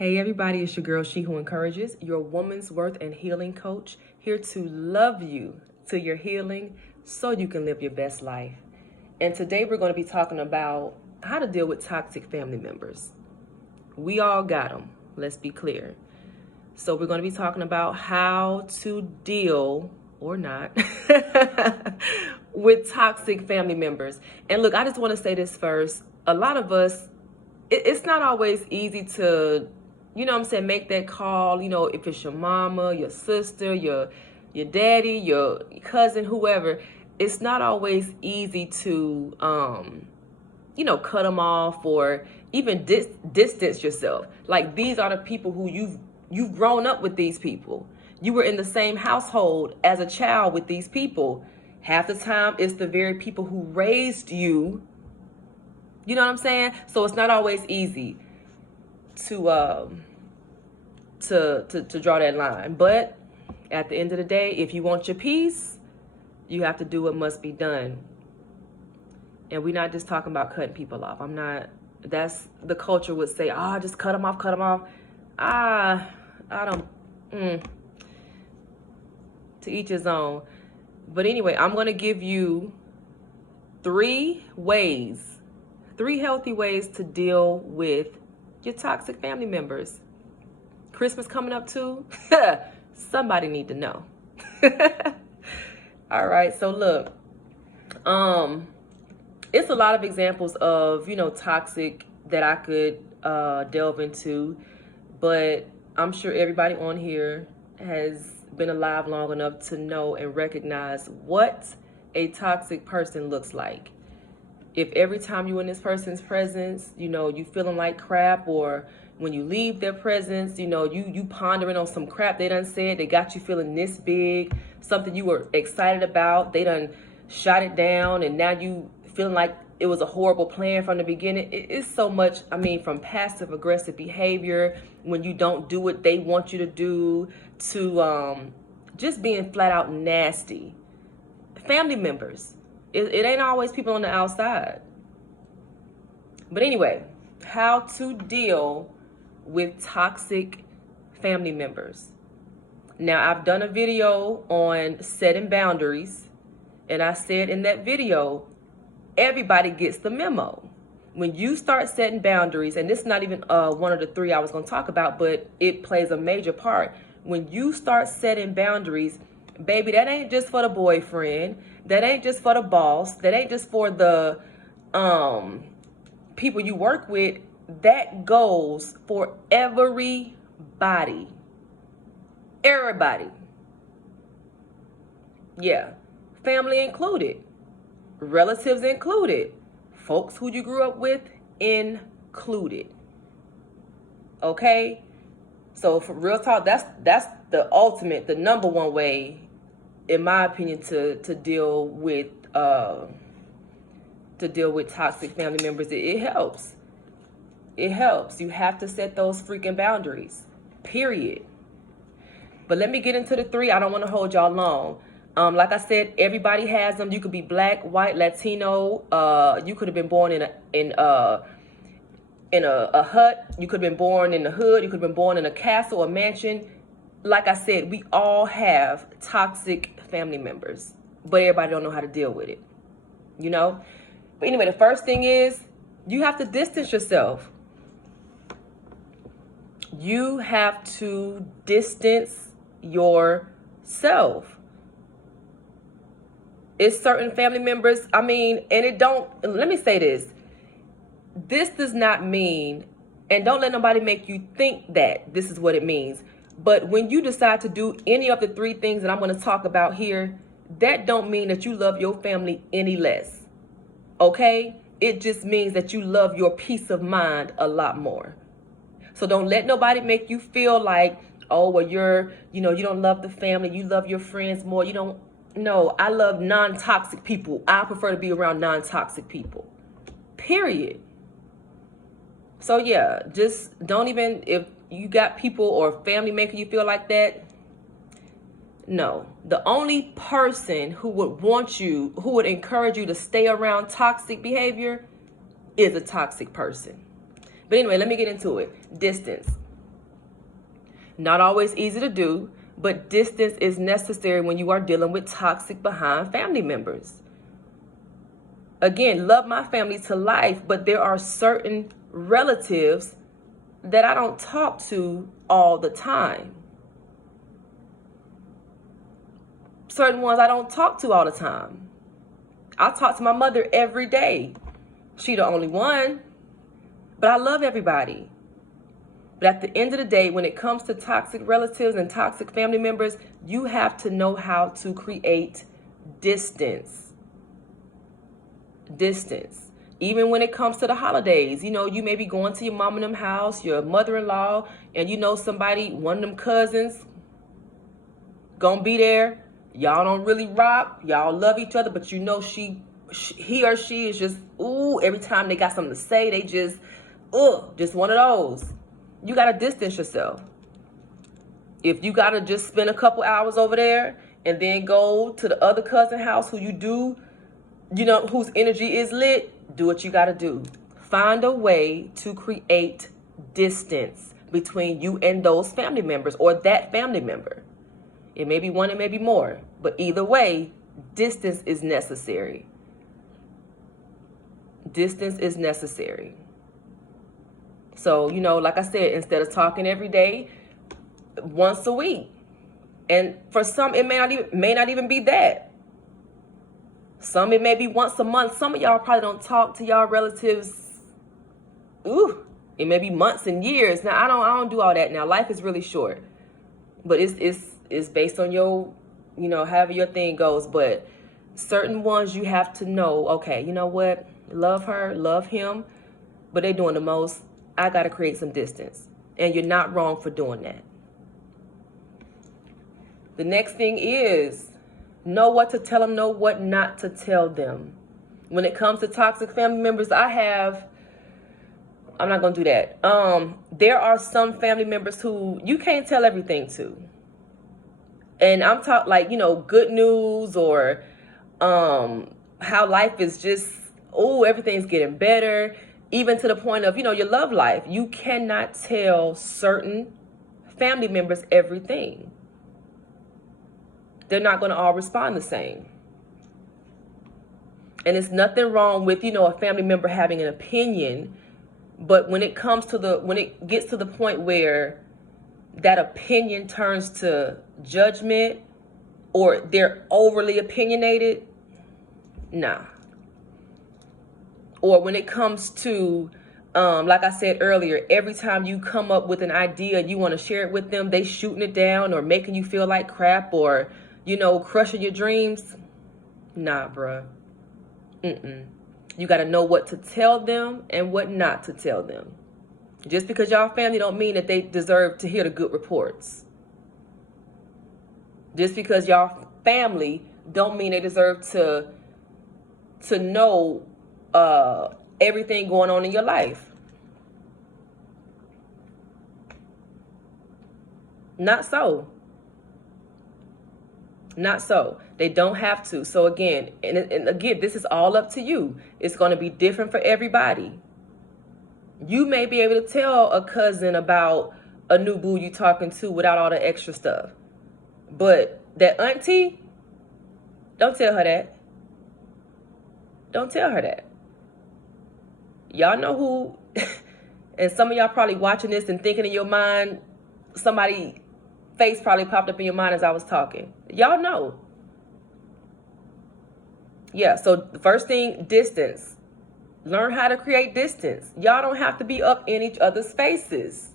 Hey everybody, it's your girl, She Who Encourages, your woman's worth and healing coach, here to love you to your healing so you can live your best life. And today we're going to be talking about how to deal with toxic family members. We all got them, let's be clear. So we're going to be talking about how to deal or not with toxic family members. And look, I just want to say this first. A lot of us, it's not always easy to, make that call, if it's your mama, your sister, your daddy, your cousin, whoever. It's not always easy to, cut them off or even distance yourself. Like, these are the people who you've grown up with these people. You were in the same household as a child with these people. Half the time, it's the very people who raised you. You know what I'm saying? So it's not always easy to draw that line. But at the end of the day, if you want your peace, you have to do what must be done. And we're not just talking about cutting people off. That's the culture would say, just cut them off. I don't, to each his own. But anyway, I'm going to give you three healthy ways to deal with your toxic family members. Christmas coming up too. Somebody need to know. All right, so look, it's a lot of examples of, toxic that I could delve into, but I'm sure everybody on here has been alive long enough to know and recognize what a toxic person looks like. If every time you're in this person's presence, you feeling like crap, or when you leave their presence, you pondering on some crap they done said, they got you feeling this big, something you were excited about, they done shot it down, and now you feeling like it was a horrible plan from the beginning. It's so much, from passive aggressive behavior, when you don't do what they want you to do, to just being flat out nasty. Family members. It ain't always people on the outside. But anyway, how to deal with toxic family members. Now, I've done a video on setting boundaries, and I said in that video, everybody gets the memo. When you start setting boundaries, and this is not even one of the three I was going to talk about, but it plays a major part. When you start setting boundaries, baby, that ain't just for the boyfriend. That ain't just for the boss. That ain't just for the people you work with. That goes for everybody. Everybody. Yeah. Family included. Relatives included. Folks who you grew up with included. Okay? So for real talk, that's the ultimate, the number one way, in my opinion, to deal with toxic family members. It helps. It helps. You have to set those freaking boundaries. Period. But let me get into the three. I don't want to hold y'all long. Like I said, everybody has them. You could be black, white, Latino. You could have been born in a hut. You could have been born in the hood. You could have been born in a castle, a mansion. Like I said, we all have toxic family members, but everybody don't know how to deal with it, But anyway, the first thing is you have to distance yourself. You have to distance yourself. It's certain family members, let me say this. This does not mean, and don't let nobody make you think that this is what it means. But when you decide to do any of the three things that I'm going to talk about here, that don't mean that you love your family any less. Okay? It just means that you love your peace of mind a lot more. So don't let nobody make you feel like, you don't love the family, you love your friends more. You don't. No, I love non-toxic people. I prefer to be around non-toxic people. Period. So yeah, just don't even, if you got people or family making you feel like that, no. The only person who would encourage you to stay around toxic behavior is a toxic person. But anyway, let me get into it. Distance. Not always easy to do, but distance is necessary when you are dealing with toxic behind family members. Again, love my family to life, but there are certain relatives that I don't talk to all the time. Certain ones I don't talk to all the time. I talk to my mother every day. She the only one, but I love everybody. But at the end of the day, when it comes to toxic relatives and toxic family members, you have to know how to create distance. Distance. Even when it comes to the holidays, you know, you may be going to your mom and them house, your mother-in-law, and you know somebody, one of them cousins, gonna be there. Y'all don't really rock. Y'all love each other, but you know he or she is just, ooh, every time they got something to say, they just one of those. You got to distance yourself. If you got to just spend a couple hours over there and then go to the other cousin house who you do, you know, whose energy is lit, do what you got to do. Find a way to create distance between you and those family members or that family member. It may be one, it may be more, but either way, distance is necessary. Distance is necessary. So, you know, like I said, instead of talking every day, once a week. And for some, it may not even be that. Some, it may be once a month. Some of y'all probably don't talk to y'all relatives. It may be months and years. Now, I don't do all that now. Life is really short. But it's based on your, you know, however your thing goes. But certain ones you have to know, okay, you know what? Love her, love him, but they doing the most. I got to create some distance. And you're not wrong for doing that. The next thing is know what to tell them, know what not to tell them. When it comes to toxic family members, I'm not going to do that. There are some family members who you can't tell everything to. And I'm talking like, you know, good news or how life is just, everything's getting better. Even to the point of, you know, your love life. You cannot tell certain family members everything. They're not going to all respond the same. And it's nothing wrong with, you know, a family member having an opinion. But when it gets to the point where that opinion turns to judgment or they're overly opinionated, nah. Or when it comes to, like I said earlier, every time you come up with an idea and you want to share it with them, they shooting it down or making you feel like crap or, you know, crushing your dreams. Nah, bruh. You got to know what to tell them and what not to tell them. Just because y'all family don't mean that they deserve to hear the good reports. Just because y'all family don't mean they deserve to know everything going on in your life. Not so. Not so. They don't have to. So again, and again, this is all up to you. It's going to be different for everybody. You may be able to tell a cousin about a new boo you talking to without all the extra stuff. But that auntie, don't tell her that. Don't tell her that. Y'all know who, and some of y'all probably watching this and thinking in your mind, somebody's face probably popped up in your mind as I was talking. Y'all know. Yeah, so the first thing, distance. Learn how to create distance. Y'all don't have to be up in each other's faces.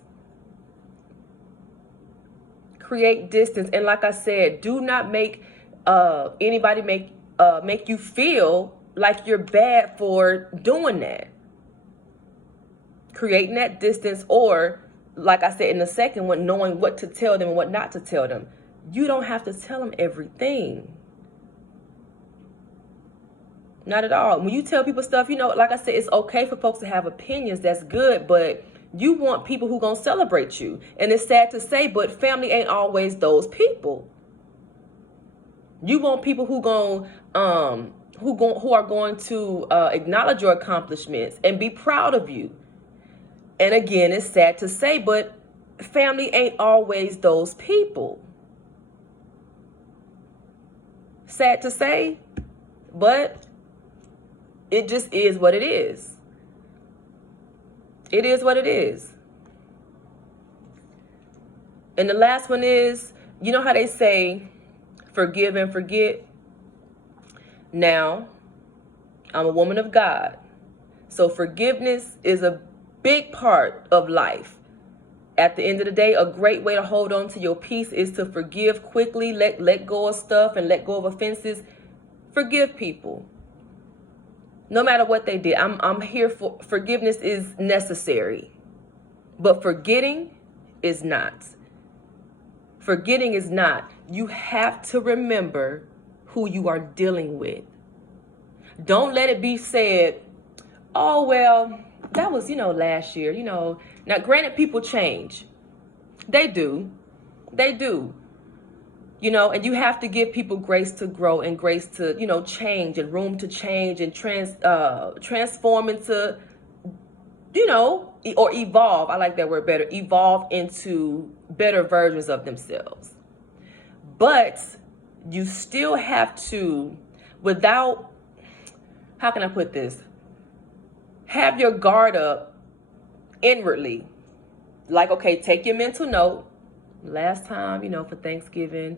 Create distance. And like I said, do not make anybody make you feel like you're bad for doing that. Creating that distance, or like I said in the second one, knowing what to tell them and what not to tell them. You don't have to tell them everything. Not at all. When you tell people stuff, you know, like I said, it's okay for folks to have opinions. That's good. But you want people who gonna celebrate you. And it's sad to say, but family ain't always those people. You want people who are going to acknowledge your accomplishments and be proud of you. And again, it's sad to say, but family ain't always those people. Sad to say, but it just is what it is. It is what it is. And the last one is, you know how they say, forgive and forget? Now, I'm a woman of God. So forgiveness is a big part of life. At the end of the day, a great way to hold on to your peace is to forgive quickly, let go of stuff and let go of offenses. Forgive people. No matter what they did, I'm here for forgiveness is necessary. But forgetting is not. Forgetting is not. You have to remember who you are dealing with. Don't let it be said, oh, well, that was, last year, Now, granted, people change. They do. They do. And you have to give people grace to grow and grace to, change and room to change and transform into, or evolve. I like that word better. Evolve into better versions of themselves. But you still have to, without, how can I put this? Have your guard up inwardly. Like, okay, take your mental note. Last time, for Thanksgiving,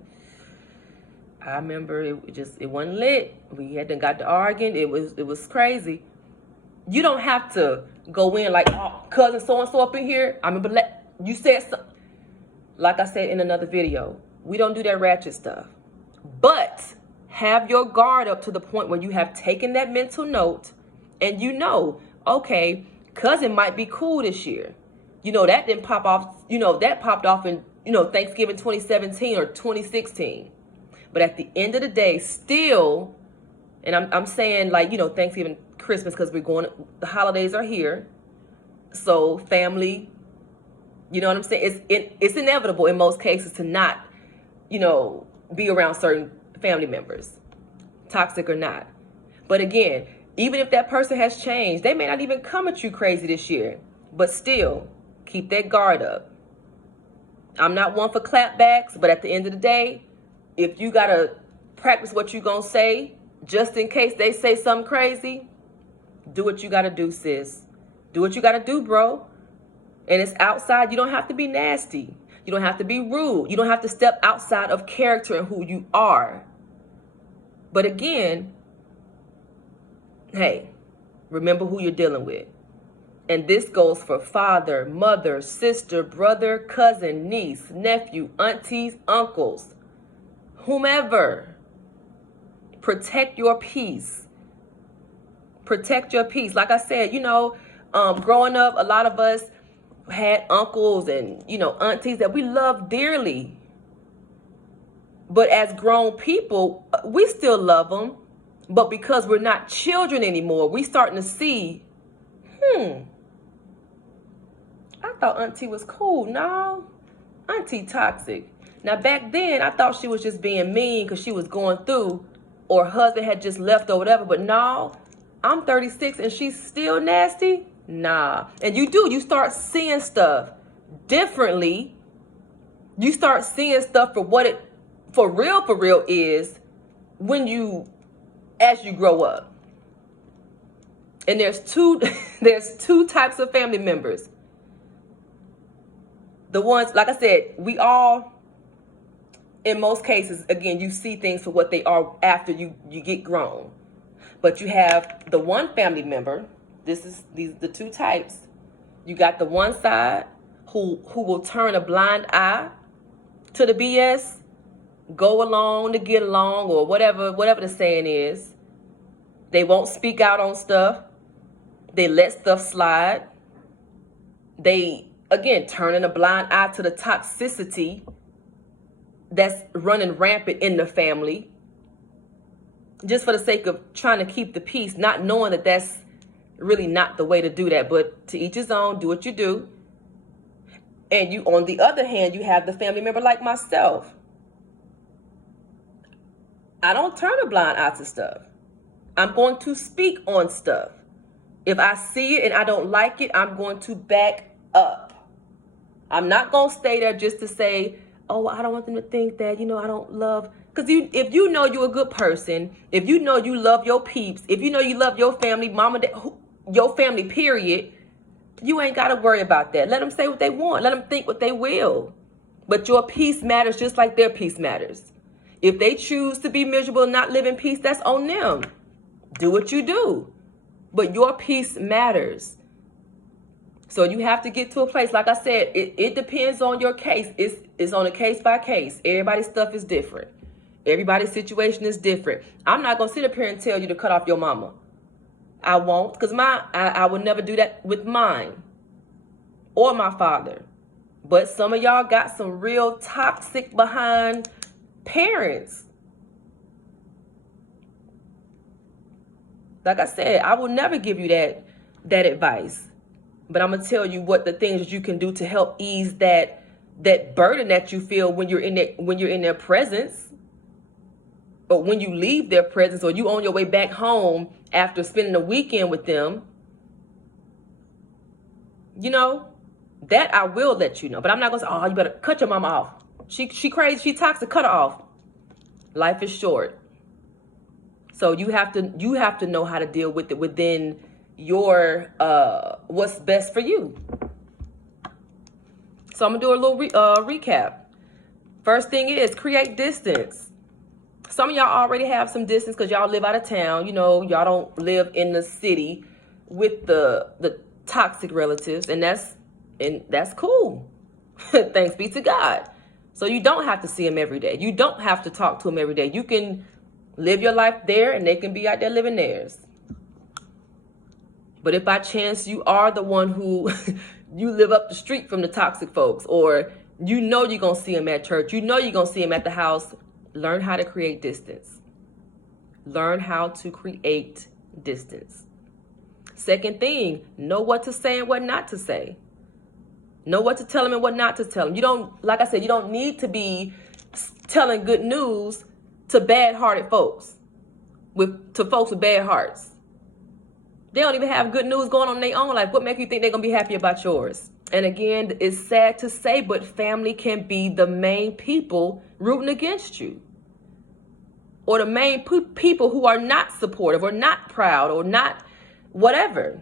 I remember it wasn't lit. We got to arguing. It was crazy. You don't have to go in like, oh, cousin so-and-so up in here. I remember you said something. Like I said in another video, we don't do that ratchet stuff. But have your guard up to the point where you have taken that mental note and okay, cousin might be cool this year. That didn't pop off, that popped off in, Thanksgiving 2017 or 2016. But at the end of the day, still, and I'm saying like, Thanksgiving, Christmas, because the holidays are here. So family, you know what I'm saying? It's inevitable in most cases to not, be around certain family members, toxic or not. But again, even if that person has changed, they may not even come at you crazy this year, but still keep that guard up. I'm not one for clapbacks, but at the end of the day, if you got to practice what you're going to say, just in case they say something crazy, do what you got to do, sis. Do what you got to do, bro. And it's outside. You don't have to be nasty. You don't have to be rude. You don't have to step outside of character and who you are. But again, hey, remember who you're dealing with. And this goes for father, mother, sister, brother, cousin, niece, nephew, aunties, uncles, whomever. Protect your peace. Protect your peace. Like I said, growing up, a lot of us had uncles and, aunties that we loved dearly. But as grown people, we still love them. But because we're not children anymore, we starting to see, I thought auntie was cool. No, auntie toxic. Now back then, I thought she was just being mean because she was going through, or her husband had just left or whatever. But no, I'm 36 and she's still nasty. Nah. And you start seeing stuff differently. You start seeing stuff for what it for real is as you grow up. And there's two types of family members. The ones, like I said, we all, in most cases, again, you see things for what they are after you get grown. But you have the one family member. These the two types. You got the one side who will turn a blind eye to the BS, go along to get along, or whatever the saying is. They won't speak out on stuff. They let stuff slide. They, again, turning a blind eye to the toxicity that's running rampant in the family, just for the sake of trying to keep the peace, not knowing that that's really not the way to do that. But to each his own, do what you do. And you, on the other hand, you have the family member like myself. I don't turn a blind eye to stuff. I'm going to speak on stuff. If I see it and I don't like it, I'm going to back up. I'm not going to stay there just to say, oh, I don't want them to think that, I don't love. Because if you know you're a good person, if you know you love your peeps, if you know you love your family, mama, your family, period, you ain't got to worry about that. Let them say what they want. Let them think what they will. But your peace matters just like their peace matters. If they choose to be miserable and not live in peace, that's on them. Do what you do. But your peace matters. So you have to get to a place, like I said, it depends on your case. It's on a case by case. Everybody's stuff is different. Everybody's situation is different. I'm not going to sit up here and tell you to cut off your mama. I won't, because I would never do that with mine or my father. But some of y'all got some real toxic behind parents. Like I said, I will never give you that advice. But I'm gonna tell you what the things that you can do to help ease that burden that you feel when you're in their presence, or when you leave their presence, or you on your way back home after spending a weekend with them. That I will let you know. But I'm not gonna say, oh, you better cut your mama off. She crazy, she toxic, cut her off. Life is short. So you have to know how to deal with it within your what's best for you. So I'm gonna do a little recap. First thing is create distance. Some of y'all already have some distance because y'all live out of town. Y'all don't live in the city with the toxic relatives, and that's cool. Thanks be to God. So you don't have to see them every day. You don't have to talk to them every day. You can live your life there, and they can be out there living theirs. But if by chance you are the one who you live up the street from the toxic folks, or you're going to see them at church, you're going to see them at the house, learn how to create distance. Learn how to create distance. Second thing, know what to say and what not to say. Know what to tell them and what not to tell them. You don't need to be telling good news to bad-hearted folks, to folks with bad hearts. They don't even have good news going on in their own life. What makes you think they're going to be happy about yours? And again, it's sad to say, but family can be the main people rooting against you, or the main people who are not supportive or not proud or not whatever.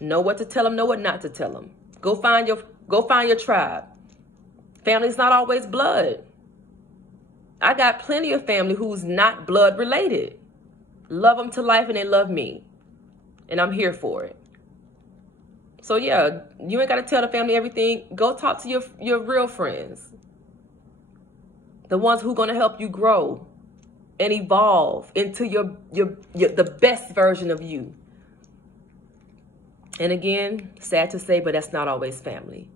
Know what to tell them, know what not to tell them. Go find your tribe. Family's not always blood. I got plenty of family who's not blood related. Love them to life, and they love me. And I'm here for it. So yeah, you ain't got to tell the family everything. Go talk to your real friends. The ones who going to help you grow and evolve into the best version of you. And again, sad to say, but that's not always family.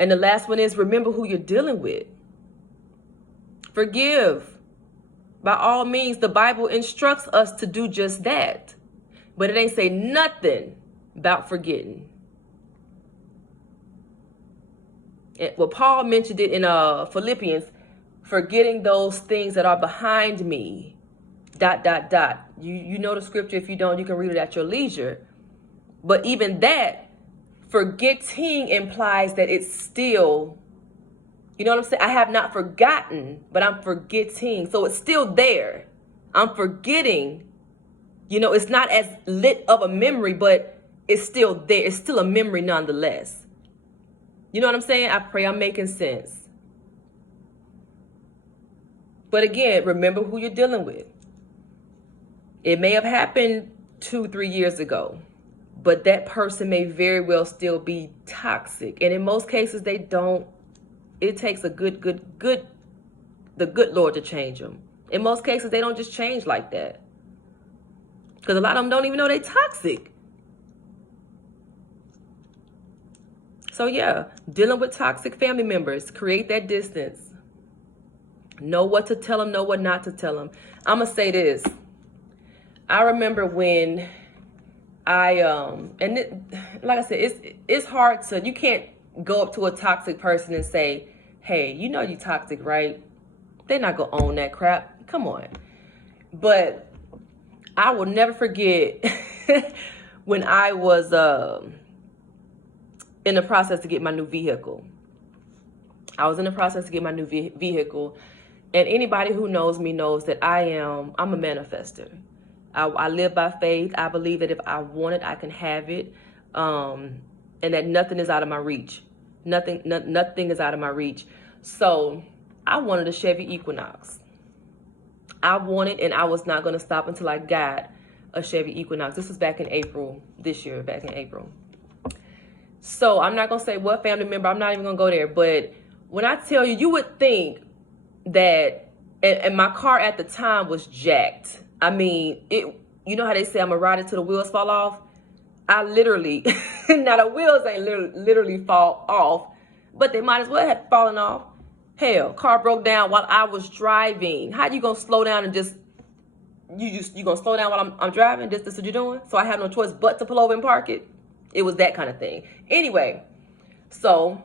And the last one is remember who you're dealing with. Forgive. By all means, the Bible instructs us to do just that. But it ain't say nothing about forgetting. Well, Paul mentioned it in Philippians, forgetting those things that are behind me, ... You know the scripture. If you don't, you can read it at your leisure. But even that, forgetting implies that it's still, you know what I'm saying? I have not forgotten, but I'm forgetting. So it's still there. I'm forgetting. It's not as lit of a memory, but it's still there. It's still a memory nonetheless. You know what I'm saying? I pray I'm making sense. But again, remember who you're dealing with. It may have happened 2-3 years ago, but that person may very well still be toxic. And in most cases, they don't. It takes the good Lord to change them. In most cases, they don't just change like that. Because a lot of them don't even know they're toxic. So yeah, dealing with toxic family members, create that distance. Know what to tell them, know what not to tell them. I'm going to say this. I remember when like I said, it's hard to, you can't go up to a toxic person and say, hey, you toxic, right? They're not going to own that crap. Come on. But I will never forget when I was in the process to get my new vehicle. I was in the process to get my new vehicle. And anybody who knows me knows that I'm a manifester. I live by faith. I believe that if I want it, I can have it. And that nothing is out of my reach. Nothing is out of my reach. So I wanted a Chevy Equinox. I wanted, and I was not going to stop until I got a Chevy Equinox. This was back in April, this year, back in April. So I'm not going to say what family member. I'm not even going to go there. But when I tell you, you would think that, and my car at the time was jacked. I mean, you know how they say I'm going to ride it till the wheels fall off? I literally, now the wheels ain't literally fall off, but they might as well have fallen off. Hell, car broke down while I was driving. How you gonna slow down and you gonna slow down while I'm driving? This what you're doing? So I have no choice but to pull over and park it. It was that kind of thing. Anyway, so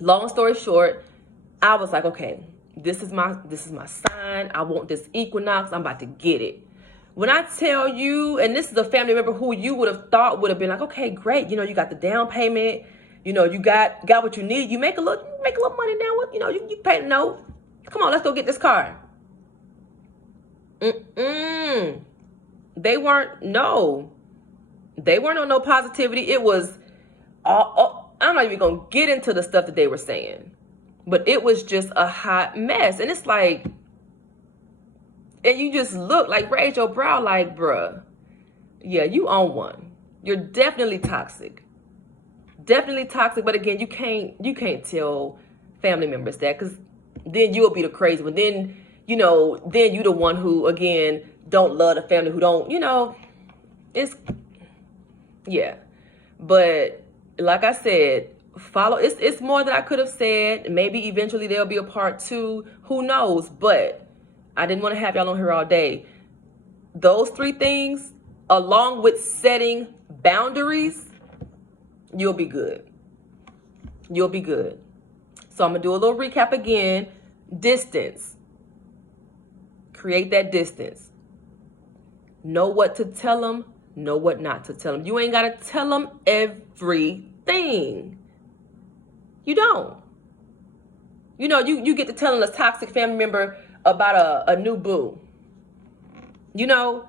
long story short, I was like, okay, this is my sign. I want this Equinox. I'm about to get it. When I tell you, and this is a family member who you would have thought would have been like, okay, great. You know, you got the down payment. You know, you got what you need. You make a little money now. With, you know, you pay the note. Come on, let's go get this car. They weren't on no positivity. It was I'm not even gonna get into the stuff that they were saying, but it was just a hot mess. And it's like, and you just look like, raise your brow like, bruh, yeah, you own one. You're definitely toxic. Definitely toxic. But again, you can't tell family members that, because then you'll be the crazy one. Then, you know, then you the one who, again, don't love the family, who don't, you know, yeah. But like I said, it's more than I could have said. Maybe eventually there'll be a part 2. Who knows? But I didn't want to have y'all on here all day. Those 3 things, along with setting boundaries, you'll be good. You'll be good. So I'm going to do a little recap again. Distance. Create that distance. Know what to tell them. Know what not to tell them. You ain't got to tell them everything. You don't. You know, you get to telling a toxic family member about a new boo. You know,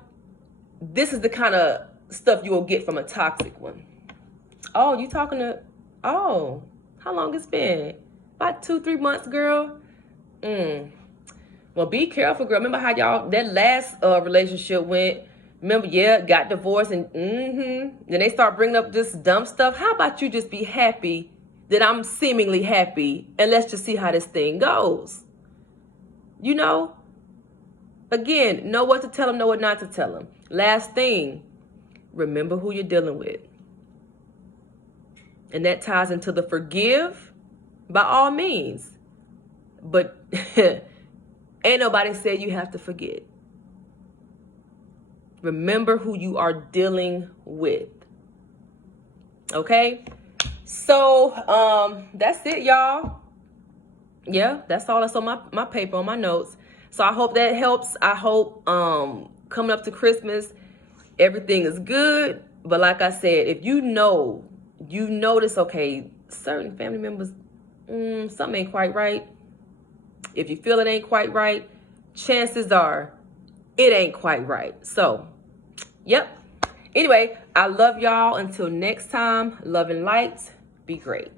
this is the kind of stuff you will get from a toxic one. Oh, you talking to, how long it's been? About 2-3 months, girl. Well, be careful, girl. Remember how that last relationship went? Remember, yeah, got divorced and then they start bringing up this dumb stuff. How about you just be happy that I'm seemingly happy, and let's just see how this thing goes. You know? Again, know what to tell them, know what not to tell them. Last thing, remember who you're dealing with. And that ties into the forgive by all means. But ain't nobody said you have to forget. Remember who you are dealing with. Okay? So, that's it, y'all. Yeah, that's all that's on my paper, on my notes. So I hope that helps. I hope coming up to Christmas, everything is good. But like I said, if you notice, okay, certain family members, something ain't quite right. If you feel it ain't quite right, chances are it ain't quite right. So, yep. Anyway, I love y'all. Until next time, love and light. Be great.